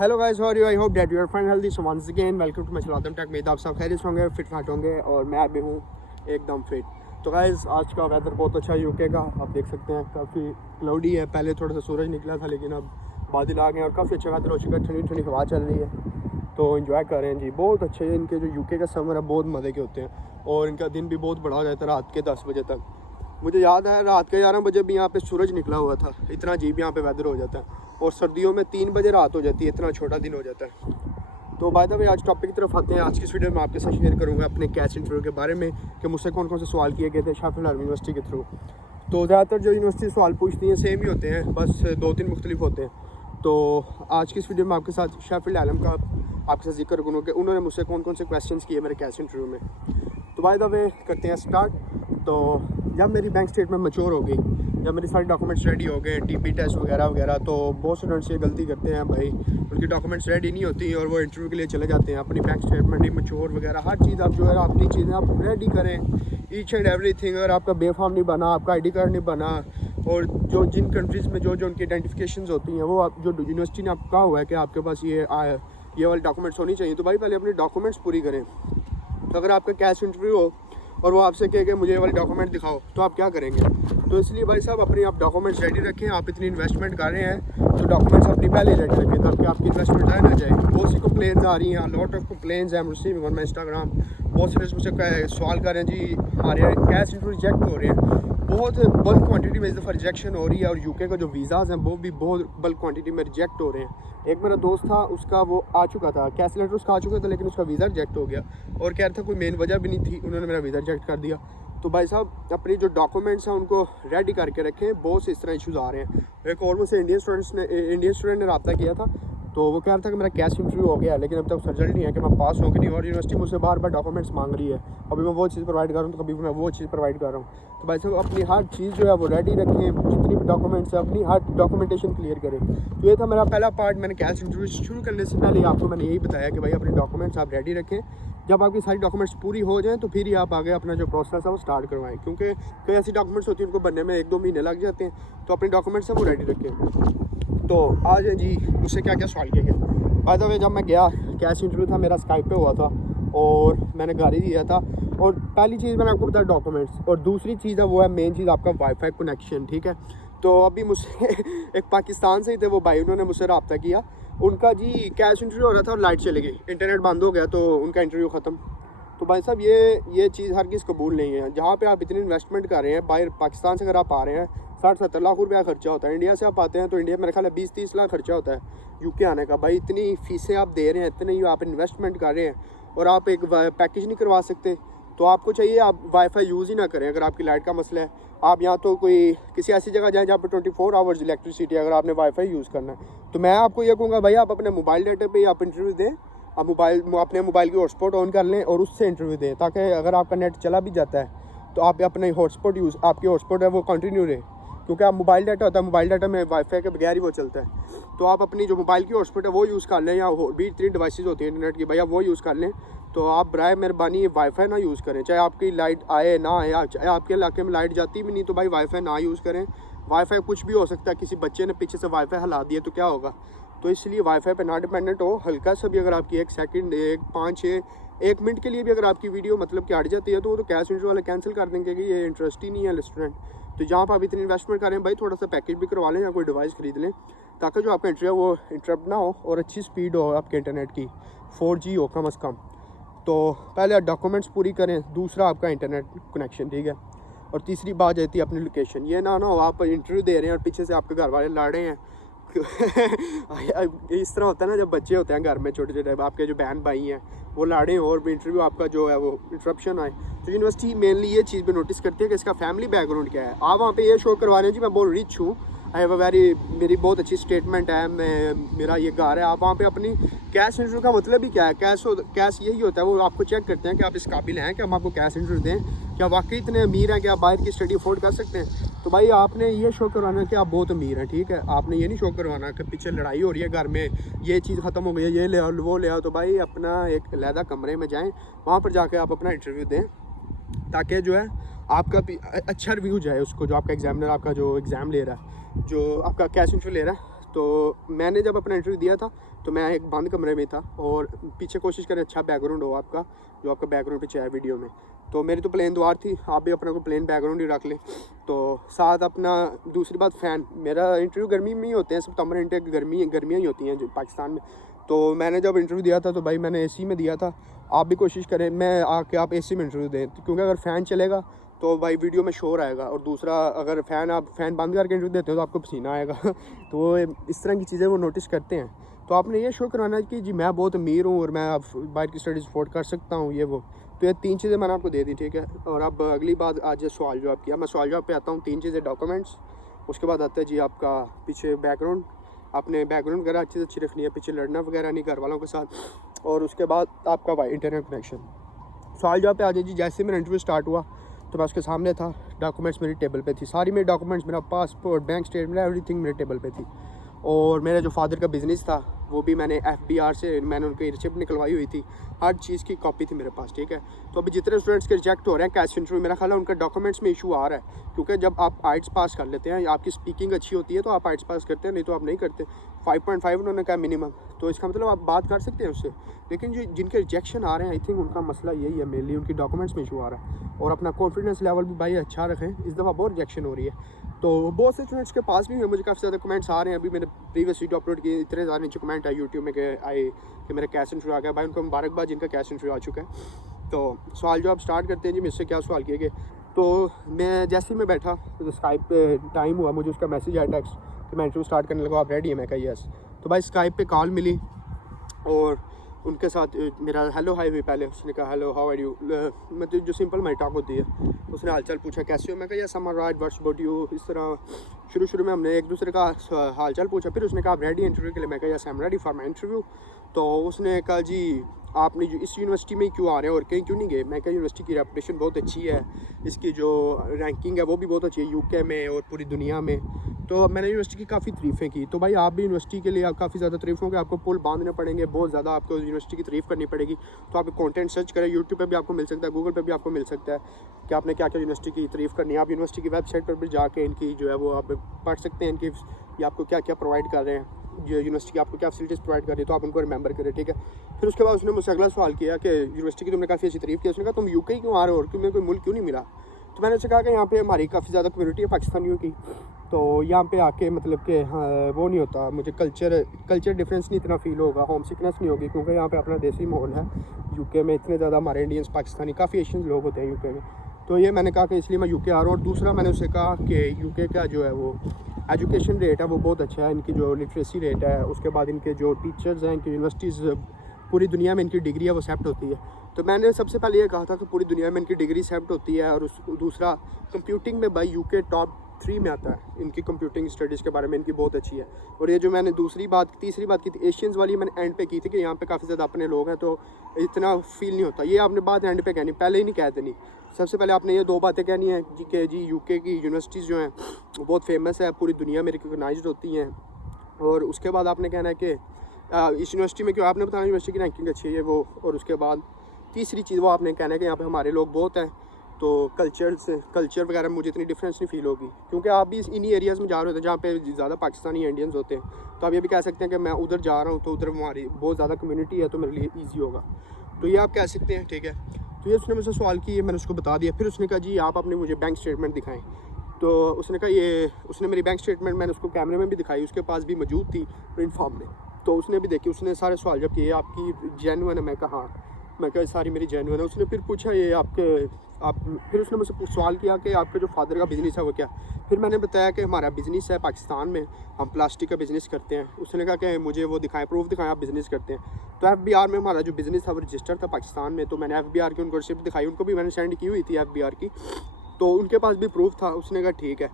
Hello guys, how are you? I hope that you are fine healthy. So once again welcome to my channel tech. उम्मीद आप सब खैरियत होंगे, fit फाट होंगे और मैं भी हूँ एकदम फिट। तो गाइस आज का वेदर बहुत अच्छा है यूके का, आप देख सकते हैं काफ़ी क्लाउडी है। पहले थोड़ा सा सूरज निकला था लेकिन अब बादल आ गए और काफ़ी अच्छा वेदर हो चुका है। ठंडी ठंडी हवा चल रही है तो एंजॉय कर रहे हैं जी। बहुत अच्छे हैं इनके जो यूके का समर है, बहुत मज़े के होते हैं और इनका दिन भी बहुत बड़ा हो जाता है रात के 10 बजे तक। मुझे याद है रात के 11 बजे भी यहाँ पे सूरज निकला हुआ था। इतना अजीब यहाँ पे वेदर हो जाता है और सर्दियों में 3 बजे रात हो जाती है, इतना छोटा दिन हो जाता है। तो बाय द वे आज टॉपिक की तरफ आते हैं। आज की इस वीडियो में आपके साथ शेयर करूँगा अपने कैच इंटरव्यू के बारे में कि मुझसे कौन कौन से सवाल किए गए थे शेफील्ड यूनिवर्सिटी के थ्रू। तो ज़्यादातर जो यूनिवर्सिटी सवाल पूछती हैं सेम ही होते हैं, बस 2-3 मुख्तलिफ होते हैं। तो आज की इस वीडियो में आपके साथ शेफील्ड का आपके साथ जिक्र करूँगा कि उन्होंने मुझसे कौन कौन से क्वेश्चंस किए मेरे कैच इंटरव्यू में। तो बाय द वे करते हैं स्टार्ट। तो जब मेरी बैंक स्टेटमेंट मैच्योर हो गई, जब मेरी सारी डॉक्यूमेंट्स रेडी हो गए, टीपी टेस्ट वगैरह वगैरह, तो बहुत स्टूडेंट्स ये गलती करते हैं भाई, उनकी डॉक्यूमेंट्स रेडी नहीं होती और वो इंटरव्यू के लिए चले जाते हैं। अपनी बैंक स्टेटमेंट ही मैच्योर वगैरह हर चीज़ आप जो है अपनी चीज़ें आप रेडी करें, ईच एंड एवरीथिंग। अगर आपका बेफाम नहीं बना, आपका आईडी कार्ड नहीं बना और जो जिन कंट्रीज़ में जो जो उनकी आइडेंटिफिकेशन होती हैं वो आप जो यूनिवर्सिटी ने आपको कहा हुआ है कि आपके पास ये वाली डॉक्यूमेंट्स होनी चाहिए, तो भाई पहले अपनी डॉक्यूमेंट्स पूरी करें। तो अगर आपका कैश इंटरव्यू हो और वो आपसे कहे कि मुझे ये वाली डॉक्यूमेंट दिखाओ, तो आप क्या करेंगे? तो इसलिए भाई साहब अपनी आप डॉक्यूमेंट्स रेडी रखें। आप इतनी इन्वेस्टमेंट कर रहे हैं तो डॉक्यूमेंट्स अपनी पहले रेडी रखें ताकि आपकी इन्वेस्टमेंट जाए ना जाए। बहुत सी कंप्लेंट्स आ रही हैं, lot of complaints I am receiving on my Instagram. बहुत सारे मुझसे सवाल कर रहे हैं जी हमारे कैश इंटरव्यू रिजेक्ट हो रहे हैं, बहुत बल्क क्वांटिटी में इस दफ़ा रिजेक्शन हो रही है और यूके का जो वीज़ाज़ हैं वो भी बहुत बल्क क्वांटिटी में रिजेक्ट हो रहे हैं। एक मेरा दोस्त था, उसका वो आ चुका था, कैश लेटर उसका आ चुका था लेकिन उसका वीज़ा रिजेक्ट हो गया और कह रहा था कोई मेन वजह भी नहीं थी, उन्होंने मेरा वीज़ा रिजेक्ट कर दिया। तो भाई साहब अपनी जो डॉक्यूमेंट्स हैं उनको रेडी करके रखें। बहुत से इस तरह इशूज़ आ रहे हैं। एक और मुझसे इंडियन स्टूडेंट ने रब्ता किया था, तो वो कह रहा था कि मेरा कैश इंटरव्यू हो गया है लेकिन अब तक रिजल्ट नहीं है कि मैं पास हूँ कि नहीं, और यूनिवर्सिटी मुझसे बार बार डॉक्यूमेंट्स मांग रही है। अभी मैं वो चीज़ प्रोवाइड कर रहा हूँ तो कभी मैं वो चीज़ प्रोवाइड कर रहा हूँ। तो भाई साहब अपनी हर चीज़ जो है वो रेडी रखें, जितनी भी डॉक्यूमेंट्स है अपनी हर डॉक्यूमेंटेशन क्लियर करें। तो ये था मेरा पहला पार्ट। मैंने कैश इंटरव्यू शुरू करने से पहले आपको मैंने यही बताया कि भाई अपनी डॉक्यूमेंट्स आप रेडी रखें। जब आपकी सारी डॉक्यूमेंट्स पूरी हो जाएँ तो फिर ही आप आगे अपना जो प्रोसेस है वो स्टार्ट करवाएं, क्योंकि कई ऐसी डॉक्यूमेंट्स होती हैं उनको बनने में 1-2 महीने लग जाते हैं। तो अपने डॉक्यूमेंट्स है वो रेडी रखें। तो आज जी मुझसे क्या क्या सवाल किए गए। बाय द वे जब मैं गया कैश इंटरव्यू था मेरा स्काइप पे हुआ था और मैंने गाड़ी दिया था। और पहली चीज़ मैंने आपको बताया डॉक्यूमेंट्स, और दूसरी चीज़ है वो है मेन चीज़ आपका वाईफाई कनेक्शन। ठीक है, तो अभी मुझसे एक पाकिस्तान से ही थे वो भाई, उन्होंने मुझसे रब्ता किया। उनका जी कैश इंटरव्यू हो रहा था और लाइट चली गई, इंटरनेट बंद हो गया तो उनका इंटरव्यू ख़त्म। तो भाई साहब ये चीज़ हर किसी कबूल नहीं है। जहाँ पे आप इतनी इन्वेस्टमेंट कर रहे हैं, बाहर पाकिस्तान से अगर आप आ रहे हैं 60-70 लाख रुपया खर्चा होता है। इंडिया से आप आते हैं तो इंडिया मेरे ख्याल है 20-30 लाख खर्चा होता है यूके आने का। भाई इतनी फीसें आप दे रहे हैं, इतनी आप इन्वेस्टमेंट कर रहे हैं और आप एक पैकेज नहीं करवा सकते। तो आपको चाहिए आप वाईफाई यूज़ ही ना करें। अगर आपकी लाइट का मसला है, आप यहाँ तो कोई किसी ऐसी जगह जाएँ जहाँ पर 24 आवर्स इलेक्ट्रिसिटी, अगर आपने वाईफाई यूज़ करना है तो मैं आपको ये कहूँगा भाई आप अपने मोबाइल डाटा पे आप इंटरव्यू दें। आप अपने मोबाइल की हॉटस्पॉट ऑन कर लें और उससे इंटरव्यू दें, ताकि अगर आपका नेट चला भी जाता है तो आप अपने हॉटस्पॉट आपकी हॉटस्पॉट है वो कंटिन्यू रहे, क्योंकि आप मोबाइल डाटा होता है, मोबाइल डाटा में वाईफाई के बगैर ही वो चलता है। तो आप अपनी जो मोबाइल की हॉटस्पॉट है वो यूज़ कर लें, या भी 3 डिवाइसेज होती हैं इंटरनेट की, भाई आप वो यूज़ कर लें। तो आप बराए मेहरबानी वाईफाई ना यूज़ करें, चाहे आपकी लाइट आए ना आए, चाहे आपके इलाके में लाइट जाती भी नहीं तो भाई वाईफाई ना यूज़ करें। वाईफाई कुछ भी हो सकता है, किसी बच्चे ने पीछे से वाईफाई हिला दिया तो क्या होगा। तो इसलिए वाईफाई पे ना डिपेंडेंट हो। हल्का सा भी अगर आपकी 1 सेकंड 1 मिनट के लिए भी अगर आपकी वीडियो मतलब कि हट जाती है तो वो तो कैश इंटरव्यू वाले कैंसिल कर देंगे कि ये इंटरेस्ट ही नहीं है स्टूडेंट। तो जहाँ पर आप इतनी इन्वेस्टमेंट करें भाई थोड़ा सा पैकेज भी करवा लें या कोई डिवाइस खरीद लें, ताकि जो आपका इंटरव्यू वो इंटरप्ट ना हो और अच्छी स्पीड हो आपके इंटरनेट की, 4G हो कम अज़ कम। तो पहले आप डॉक्यूमेंट्स पूरी करें, दूसरा आपका इंटरनेट कनेक्शन, ठीक है। और तीसरी बात जाती है अपनी लोकेशन। ये ना हो आप इंटरव्यू दे रहे हैं और पीछे से आपके घर वाले लड़ रहे हैं इस तरह होता है ना जब बच्चे होते हैं घर में छोटे छोटे, आपके जो बहन भाई हैं वो लड़े और इंटरव्यू आपका जो है वो इंटरप्शन आए। तो यूनिवर्सिटी मेनली ये चीज़ पे नोटिस करती है कि इसका फैमिली बैकग्राउंड क्या है। आप वहाँ पे ये शो करवा रहे हैं जी मैं बहुत रिच हूँ, आई हैव अ मेरी बहुत अच्छी स्टेटमेंट है, मेरा ये घर है। आप वहाँ पे अपनी कैश इंटरव्यू का मतलब ही क्या है? कैश यही होता है, वो आपको चेक करते हैं कि आप इस काबिल हैं कि हम आपको कैश इंटरव्यू दें, क्या वाकई इतने अमीर हैं कि आप बाहर की स्टडी अफोर्ड कर सकते हैं। तो भाई आपने ये शो करवाना है कि आप बहुत अमीर हैं, ठीक है। आपने ये नहीं शो करवाना कि पीछे लड़ाई हो रही है घर में, ये चीज़ ख़त्म हो गई है, ये ले आओ वो ले आओ। तो भाई अपना एक अलहदा कमरे में जाएँ, वहाँ पर जाके आप अपना इंटरव्यू दें, ताकि जो है आपका अच्छा रिव्यू जाए उसको, जो आपका एग्जामिनर आपका जो एग्ज़ाम ले रहा है, जो आपका कैश इंटरव्यू ले रहा है, तो मैंने जब अपना इंटरव्यू दिया था तो मैं एक बंद कमरे में था और पीछे कोशिश करें अच्छा बैकग्राउंड हो आपका, जो आपका बैकग्राउंड पीछे है वीडियो में। तो मेरी तो प्लेन द्वार थी, आप भी अपना को प्लेन बैकग्राउंड ही रख लें। तो साथ अपना दूसरी बात फ़ैन, मेरा इंटरव्यू गर्मी में ही होते हैं, सितंबर इंटेक गर्मियाँ ही होती हैं जो पाकिस्तान में। तो मैंने जब इंटरव्यू दिया था तो भाई मैंने एसी में दिया था। आप भी कोशिश करें मैं आके आप एसी में इंटरव्यू दें, क्योंकि अगर फ़ैन चलेगा तो भाई वीडियो में शोर आएगा, और दूसरा अगर आप फ़ैन बंद करके इंटरव्यू देते हो तो आपको पसीना आएगा। तो वो इस तरह की चीज़ें वो नोटिस करते हैं। तो आपने ये शो करवाना है कि जी मैं बहुत अमीर हूँ और मैं अब बाहर की स्टडीज़ अफोर्ड कर सकता हूँ, ये वो। तो ये 3 चीज़ें मैंने आपको दे दी, ठीक है। और अब अगली बात आज सवाल जवाब किया, मैं सवाल जवाब पे आता हूँ। 3 चीज़ें डॉक्यूमेंट्स, उसके बाद आता है जी आपका पीछे बैकग्राउंड, आपने बैकग्राउंड वगैरह अच्छी से अच्छी रखनी है, पीछे लड़ना वगैरह नहीं घर वालों के साथ, और उसके बाद आपका इंटरनेट कनेक्शन। सवाल जवाब पे आ जाए जी। जैसे मेरा इंटरव्यू स्टार्ट हुआ तो मैं उसके सामने था, डॉक्यूमेंट्स मेरी टेबल पे थी, सारी मेरी डॉक्यूमेंट्स, मेरा पासपोर्ट, बैंक स्टेटमेंट, एवरीथिंग मेरे टेबल पे थी। और मेरा जो फादर का बिज़नेस था वो भी मैंने FBR से मैंने उनकी रिसिप्ट निकलवाई हुई थी, हर चीज़ की कॉपी थी मेरे पास, ठीक है। तो अभी जितने स्टूडेंट्स के रिजेक्ट हो रहे हैं कैश इंटरव्यू, मेरा ख्याल है उनका डॉक्यूमेंट्स में इशू आ रहा है, क्योंकि जब आप आइट्स पास कर लेते हैं, आपकी स्पीकिंग अच्छी होती है तो आप आइट्स पास करते हैं, नहीं तो आप नहीं करते। 5.5 उन्होंने कहा मिनिमम, तो इसका मतलब आप बात कर सकते हैं उससे। लेकिन जो जिनके रिजेक्शन आ रहे हैं, आई थिंक उनका मसला यही है मेनली, उनकी डॉक्यूमेंट्स में इशू आ रहा है। और अपना कॉन्फिडेंस लेवल भी भाई अच्छा रखें, इस दफ़ा बहुत रिजेक्शन हो रही है। तो बहुत से स्टूडेंट्स के पास भी है, मुझे काफ़ी ज़्यादा कमेंट्स आ रहे हैं। अभी मैंने प्रीवियस वीडियो अपलोड किए, इतने ज़्यादा नीचे कमेंट आए यूट्यूब में आए कि मेरा कैश इंटरव्यू आ गया। भाई उनको मुबारकबाद जिनका कैश इंटरव्यू आ चुका है। तो सवाल जवाब स्टार्ट करते हैं जी। मुझसे क्या सवाल किए गए, तो मैं जैसे ही मैं बैठा तो स्काइप पे टाइम हुआ, मुझे उसका मैसेज आया टेक्स्ट कि मैं इंटरव्यू स्टार्ट करने लगा, आप रेडी है? मैं कहा यस। तो भाई स्काइप पे कॉल मिली और उनके साथ मेरा हेलो हाई हुई पहले। उसने कहा हेलो हाउ आर यू, मतलब जो सिंपल माई टॉक होती है। उसने हालचाल पूछा कैसे हो, मैं कहा yes I am alright what's about you. इस तरह शुरू में हमने एक दूसरे का हालचाल पूछा। फिर उसने कहा आप रेडी इंटरव्यू के लिए, मैं कहा yes I am ready for my interview. तो उसने कहा जी आपने जो इस यूनिवर्सिटी में क्यों आ रहे हो और कहीं क्यों नहीं गए? मैं कहा यूनिवर्सिटी की रेपुटेशन बहुत अच्छी है, इसकी जो रैंकिंग है वो भी बहुत अच्छी है UK में और पूरी दुनिया में। तो मैंने यूनिवर्सिटी की काफ़ी तारीफ़ें की। तो भाई आप भी यूनिवर्सिटी के लिए आप काफ़ी ज़्यादा तारीफ़ होंगे, आपको पुल बांधने पड़ेंगे, बहुत ज़्यादा आपको यूनिवर्सिटी की तारीफ़ करनी पड़ेगी। तो आप कंटेंट सर्च करें, यूट्यूब पे भी आपको मिल सकता है, गूगल पे भी आपको मिल सकता है कि आपने क्या क्या यूनिवर्सिटी की तारीफ़ करनी है। आप यूनिवर्सिटी की वेबसाइट पर भी जाके इनकी जो है वो आप पढ़ सकते हैं, इनकी ये आपको क्या क्या प्रोवाइड कर रहे हैं, जो यूनिवर्सिटी आपको क्या फैसिलिटीज़ प्रोवाइड कर रही है, तो आप उनको रिमेंबर करें, ठीक है। फिर उसके बाद उसने मुझसे अगला सवाल किया कि यूनिवर्सिटी की तुमने काफ़ी अच्छी तारीफ़ की। उसने कहा तुम UK क्यों आ रहे हो और तुम्हें कोई मुल्क क्यों नहीं मिला? तो मैंने उससे कहा कि यहाँ पे हमारी काफ़ी ज़्यादा कम्युनिटी है पाकिस्तानियों की, तो यहाँ पे आके मतलब कि हाँ वो नहीं होता, मुझे कल्चर डिफरेंस नहीं इतना फील होगा, होम सिकनेस नहीं होगी, क्योंकि यहाँ पे अपना देसी माहौल है। UK में इतने ज़्यादा हमारे इंडियंस पाकिस्तानी काफ़ी एशियन लोग होते हैं UK में। तो ये मैंने कहा कि इसलिए मैं UK आ रहा हूँ। और दूसरा मैंने उससे कहा कि UK का जो है वो एजुकेशन रेट है वो बहुत अच्छा है, इनकी जो लिटरेसी रेट है, उसके बाद इनके जो टीचर्स हैं, इनकी यूनिवर्सिटीज़ पूरी दुनिया में इनकी डिग्री है वो एक्सेप्ट होती है। तो मैंने सबसे पहले ये कहा था कि पूरी दुनिया में इनकी डिग्री एक्सेप्ट होती है। और दूसरा कंप्यूटिंग में भाई UK टॉप 3 में आता है, इनकी कंप्यूटिंग स्टडीज़ के बारे में इनकी बहुत अच्छी है। और ये जो मैंने तीसरी बात की थी एशियंस वाली, मैंने एंड पे की थी कि यहाँ पे काफ़ी ज़्यादा अपने लोग हैं तो इतना फील नहीं होता। ये आपने बात एंड पे कहनी, पहले ही नहीं कह देनी। सबसे पहले आपने ये 2 बातें कहनी है जी कि जी UK की यूनिवर्सिटीज़ जो हैं बहुत फेमस है, पूरी दुनिया में रिकगनाइज्ड होती हैं। और उसके बाद आपने कहना है कि इस यूनिवर्सिटी में क्यों, आपने बताया यूनिवर्सिटी की रैंकिंग अच्छी है ये वो। और उसके बाद तीसरी चीज़ वो आपने कहना है कि यहाँ पे हमारे लोग बहुत हैं, तो कल्चर वगैरह में मुझे इतनी डिफरेंस नहीं फील होगी, क्योंकि आप भी इन्हीं एरियाज़ में जा रहे होते हैं जहाँ पे ज़्यादा पाकिस्तानी इंडियंस होते हैं। तो आप ये भी कह सकते हैं कि मैं उधर जा रहा हूँ तो उधर हमारी बहुत ज़्यादा कम्युनिटी है तो मेरे लिए ईजी होगा, तो ये आप कह सकते हैं, ठीक है। तो ये उसने मुझसे सवाल किए, मैंने उसको बता दिया। फिर उसने कहा जी आप अपने मुझे बैंक स्टेटमेंट दिखाएँ। तो उसने कहा उसने मेरी बैंक स्टेटमेंट मैंने उसको कैमरे में भी दिखाई, उसके पास भी मौजूद थी प्रिंट फॉर्म में, तो उसने भी देखी। उसने सारे सवाल जब किए आपकी जेन्युइन है, मैं कहा हाँ, मैं कहा सारी मेरी जेन्युइन है। उसने फिर पूछा ये फिर उसने मुझसे सवाल किया कि आपके जो फादर का बिज़नेस है वो क्या। फिर मैंने बताया कि हमारा बिज़नेस है पाकिस्तान में, हम प्लास्टिक का बिज़नेस करते हैं। उसने कहा कि मुझे वो दिखाएं, प्रूफ दिखाएं आप बिज़नेस करते हैं। तो FBR में हमारा जो बिज़नेस था वो रजिस्टर था पाकिस्तान में, तो मैंने FBR की उनको रिसिप्ट दिखाई, उनको भी मैंने सेंड की हुई थी FBR की, तो उनके पास भी प्रूफ था। उसने कहा ठीक है।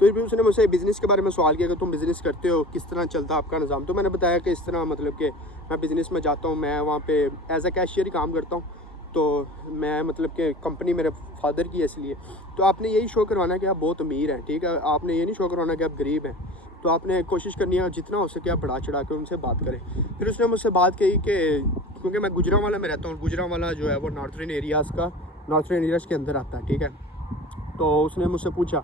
तो फिर उसने मुझसे बिज़नेस के बारे में सवाल किया कि तुम बिज़नेस करते हो, किस तरह चलता है आपका निज़ाम। तो मैंने बताया कि इस तरह मतलब कि मैं बिज़नेस में जाता हूँ, मैं वहाँ पे एज अ कैशियर ही काम करता हूँ, तो मैं मतलब कि कंपनी मेरे फादर की है इसलिए। तो आपने यही शो करवाना है कि आप बहुत अमीर हैं, ठीक है, आपने ये नहीं शो करवाना कि आप गरीब हैं। तो आपने कोशिश करनी है जितना हो सके आप बढ़ा चढ़ा के उनसे बात करें। फिर उसने मुझसे बात कही कि क्योंकि मैं गुजरांवाला में रहता हूँ, गुजरांवाला जो है वो नॉर्थर्न एरियाज़ के अंदर आता है, ठीक है। तो उसने मुझसे पूछा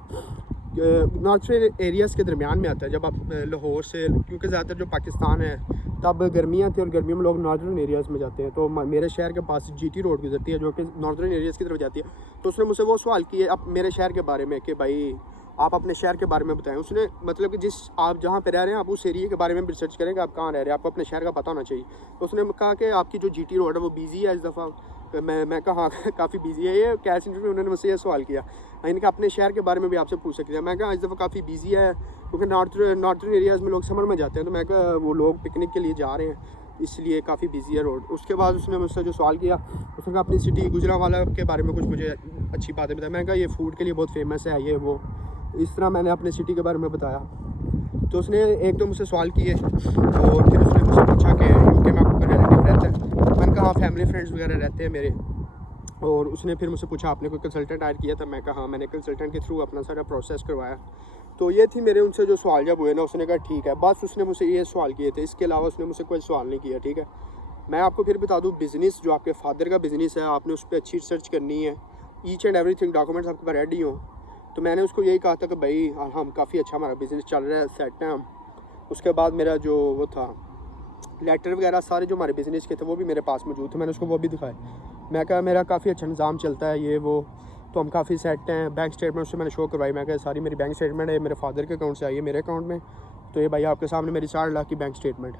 नॉर्थर्न एरियाज़ के दरमियान में आता है। जब आप लाहौर से, क्योंकि ज़्यादातर जो पाकिस्तान है तब गर्मियाँ थी और गर्मियों में लोग नॉर्थर्न एरियाज़ में जाते हैं, तो मेरे शहर के पास GT रोड गुजरती है जो कि नॉर्थर्न एरियाज़ की तरफ जाती है। तो उसने मुझसे वो सवाल किए अब मेरे शहर के बारे में कि भाई आप अपने शहर के बारे में बताएं। उसने मतलब कि जिस आप जहाँ पे रह रहे हैं आप उस एरिया के बारे में रिसर्च करें कि आप कहाँ रह रहे हैं, आपको अपने शहर का पता होना चाहिए। तो उसने कहा कि आपकी जो GT रोड है वो बिज़ी है इस दफ़ा। मैं कहा हाँ काफ़ी बिज़ी है। ये कैश इंटरव्यू उन्होंने मुझसे ये सवाल किया। इनका अपने शहर के बारे में भी आपसे पूछ सकते हैं। मैं कहा इस दफ़ा काफ़ी बिज़ी है क्योंकि नॉर्थर्न एरियाज़ में लोग समर में जाते हैं, तो मैं कहा वो लोग पिकनिक के लिए जा रहे हैं इसलिए काफ़ी बिज़ी है रोड। उसके बाद उसने मुझसे जो सवाल किया उसने कहा अपनी सिटी गुजरांवाला के बारे में कुछ मुझे अच्छी बातें बताया। मैं कहा ये फ़ूड के लिए बहुत फेमस है, ये वो इस तरह मैंने अपने सिटी के बारे में बताया। तो उसने एक तो मुझसे सवाल किए और फिर उसने मुझसे पूछा कि यूके में आपका रिलेटिव रहता है। मैंने कहा हाँ फैमिली फ्रेंड्स वगैरह रहते हैं मेरे। और उसने फिर मुझसे पूछा आपने कोई कंसल्टेंट हायर किया था। मैं कहा हाँ मैंने कंसल्टेंट के थ्रू अपना सारा प्रोसेस करवाया। तो ये थी मेरे उनसे जो सवाल जब हुए ना, उसने कहा ठीक है बस। उसने मुझसे ये सवाल किए थे, इसके अलावा उसने मुझसे कोई सवाल नहीं किया। ठीक है, मैं आपको फिर बता दूँ बिज़नेस जो आपके फादर का बिज़नेस है आपने उस पर अच्छी रिसर्च करनी है, ईच एंड एवरीथिंग डॉक्यूमेंट्स आपके पास रेडी हों। तो मैंने उसको यही कहा था कि भाई हम काफ़ी अच्छा हमारा बिज़नेस चल रहा है, सेट है हम। उसके बाद मेरा जो वो था लेटर वगैरह सारे जो हमारे बिज़नेस के थे वो भी मेरे पास मौजूद थे, मैंने उसको वो भी दिखाए। मैं कहा मेरा काफ़ी अच्छा निज़ाम चलता है ये वो, तो हम काफ़ी सेट हैं। बैंक स्टेटमेंट उससे मैंने शो करवाई। मैं कहा सारी मेरी बैंक स्टेटमेंट है, मेरे फादर के अकाउंट से आई है मेरे अकाउंट में। तो ये भाई आपके सामने मेरी 4 लाख की बैंक स्टेटमेंट।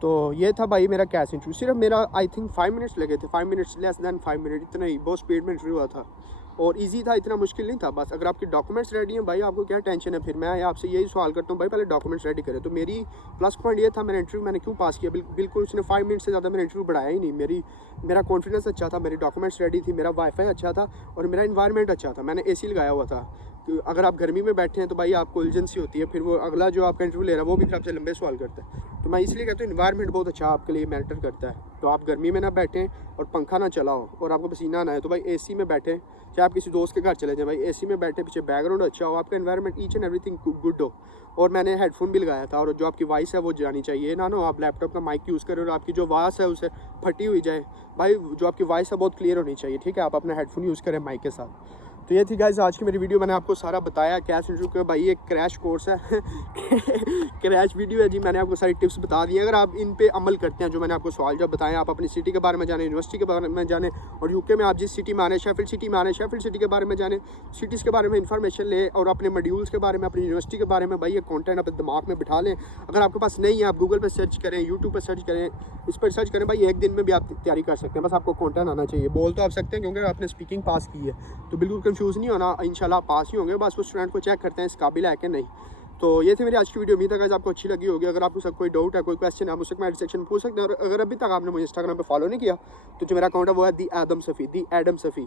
तो ये था भाई मेरा कैश इंटरव्यू। सिर्फ मेरा आई थिंक 5 मिनट्स लगे थे, 5 मिनट्स लेस दैन 5 मिनट, इतना ही बहुत स्पीड में इंटरव्यू हुआ था और इजी था, इतना मुश्किल नहीं था। बस अगर आपके डॉक्यूमेंट्स रेडी हैं भाई आपको क्या टेंशन है। फिर मैं आपसे यही सवाल करता हूँ भाई पहले डॉक्यूमेंट्स रेडी करें। तो मेरी प्लस पॉइंट ये था मेरा इंटरव्यू मैंने क्यों पास किया, बिल्कुल उसने 5 मिनट से ज़्यादा मेरा इंटरव्यू बढ़ाया ही नहीं। मेरा कॉन्फिडेंस अच्छा था, मेरी डॉक्यूमेंट्स रेडी थी, मेरा वाईफाई अच्छा था और मेरा इन्वायरमेंट अच्छा था। मैंने AC लगाया हुआ था। तो अगर आप गर्मी में बैठे हैं तो भाई आपको उलझन होती है, फिर वो अगला जो आपका इंटरव्यू ले रहा है वो भी फिर आपसे लंबे सवाल करता है। तो मैं इसलिए कहता हूँ इन्वायरमेंट बहुत अच्छा आपके लिए मैटर करता है। तो आप गर्मी में ना बैठें और पंखा ना चलाओ और आपको पसीना ना आए तो भाई AC में बैठें, चाहे आप किसी दोस्त के घर चले जाएं भाई AC में बैठे, पीछे बैकग्राउंड अच्छा हो, आपका environment each and everything good हो। और मैंने हेडफोन भी लगाया था और जो आपकी वॉइस है वो जानी चाहिए ना आप लैपटॉप का माइक यूज़ करें और आपकी जो आवाज़ है उसे फटी हुई जाए। भाई जो आपकी वॉइस है बहुत क्लियर होनी चाहिए। ठीक है, आप अपना हेडफोन यूज़ करें माइक के साथ। तो ये थी गाइस आज की मेरी वीडियो, मैंने आपको सारा बताया कैश इंटरव्यू का। भाई ये क्रैश कोर्स है क्रैश वीडियो है जी। मैंने आपको सारी टिप्स बता दी। अगर आप इन पे अमल करते हैं जो मैंने आपको सवाल जब बताएं, आप अपनी सिटी के बारे में जानें, यूनिवर्सिटी के बारे में जानें और यूके में आप जिस सिटी में आने, शेफील्ड सिटी में आने, शेफील्ड सिटी के बारे में जानें, सिटीज़ के बारे में इंफॉर्मेशन लें और अपने मॉड्यूल्स के बारे में, अपनी यूनिवर्सिटी के बारे में भाई ये कंटेंट अपने दिमाग में बिठा लें। अगर आपके पास नहीं है आप गूगल पर सर्च करें, यूट्यूब पर सर्च करें, इस पर सर्च करें भाई, एक दिन में भी आप तैयारी कर सकते हैं। बस आपको कंटेंट आना चाहिए। बोल तो आप सकते हैं क्योंकि आपने स्पीकिंग पास की है, तो बिल्कुल कंफ्यूज नहीं होना, इंशाल्लाह पास ही होंगे। बस उस स्टूडेंट को चेक करते हैं इस काबिल है कि नहीं। तो ये थी मेरी आज की वीडियो। उम्मीद है गाइस आपको अच्छी लगी होगी। अगर आपको सब कोई डाउट है, कोई क्वेश्चन है, आप मुझसे कमेंट सेक्शन में पूछ सकते हैं। और अगर अभी तक आपने मुझे इंस्टाग्राम पे फॉलो नहीं किया तो जो मेरा अकाउंट है वो है दी एडम सफ़ी, दी एडम सफ़ी,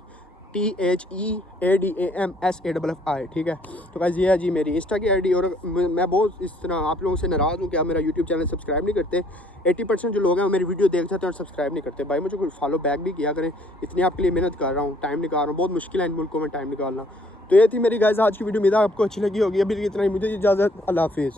THEADAMSAFFI। ठीक है, तो गाइस ये है जी मेरी इंस्टा की ID। और मैं बहुत इस तरह आप लोगों से नाराज़ हूँ कि आप मेरा यूट्यूब चैनल सब्सक्राइब नहीं करते। 80% जो लोग हैं वो मेरी वीडियो देख जाते हैं और सब्सक्राइब नहीं करते। भाई मुझे कोई फॉलो बैक भी किया करें, इतनी आपके लिए मेहनत कर रहा हूँ, टाइम निकाल रहा हूँ, बहुत मुश्किल है इन मुल्कों में टाइम निकालना। तो ये थी मेरी गाइस आज की वीडियो। उम्मीद है आपको अच्छी लगी होगी। अभी इतना ही, मुझे इजाज़त, अल्लाह हाफिज़।